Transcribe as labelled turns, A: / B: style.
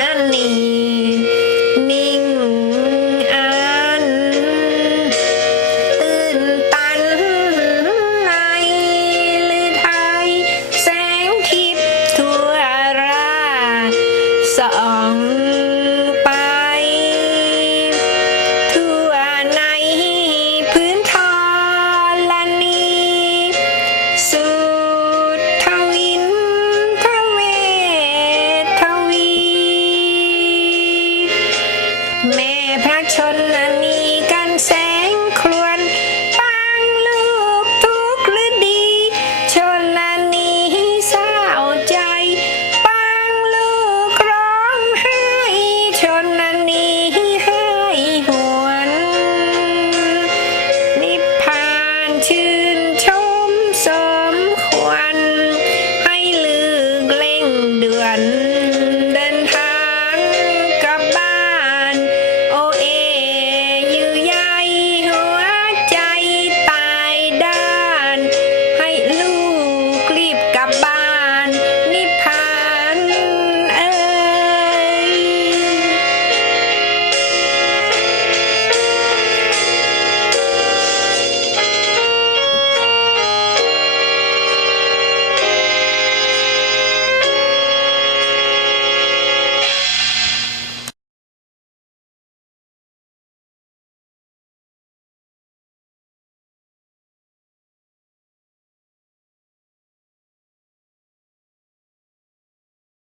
A: นั่นนี่ chalani